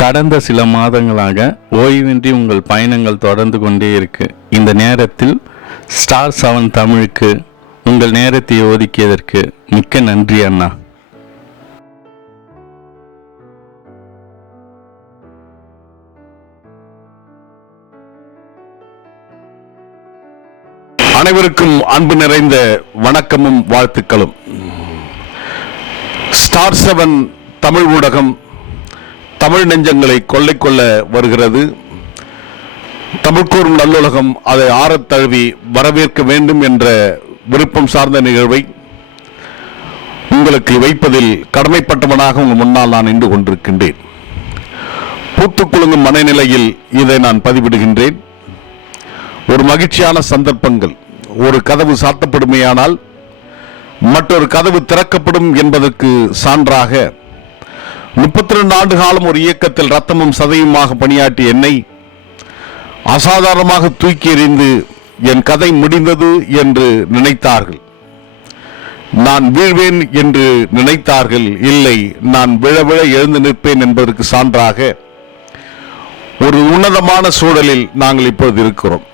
கடந்த சில மாதங்களாக ஓய்வின்றி உங்கள் பயணங்கள் தொடர்ந்து கொண்டே இருக்கு. இந்த நேரத்தில் ஸ்டார் செவன் தமிழுக்கு உங்கள் நேரத்தை ஒதுக்கியதற்கு மிக்க நன்றி அண்ணா. அனைவருக்கும் அன்பு நிறைந்த வணக்கமும் வாழ்த்துக்களும். ஸ்டார் செவன் தமிழ் ஊடகம் தமிழ் நெஞ்சங்களை கொள்ளை கொள்ள வருகிறது. தமிழ்கூறும் நல்லுலகம் அதை ஆறத் தழுவி வரவேற்க வேண்டும் என்ற விருப்பம் சார்ந்த நிகழ்வை உங்களுக்கு வைப்பதில் கடமைப்பட்டவனாக உங்கள் முன்னால் நான் நின்று கொண்டிருக்கின்றேன். பூத்துக்குழுங்கும் மனநிலையில் இதை நான் பதிவிடுகின்றேன். ஒரு மகிழ்ச்சியான சந்தர்ப்பங்கள் ஒரு கதவு சாத்தப்படுமையானால் மற்றொரு கதவு திறக்கப்படும் என்பதற்கு சான்றாக முப்பத்தி ரெண்டு ஆண்டு காலம் ஒரு இயக்கத்தில் ரத்தமும் சதையுமாக பணியாற்றிய என்னை அசாதாரணமாக தூக்கி எறிந்து என் கதை முடிந்தது என்று நினைத்தார்கள். நான் வீழ்வேன் என்று நினைத்தார்கள். இல்லை நான் விழ விழ எழுந்து நிற்பேன் என்பதற்கு சான்றாக ஒரு உன்னதமான சூழலில் நாங்கள் இப்பொழுது இருக்கிறோம்.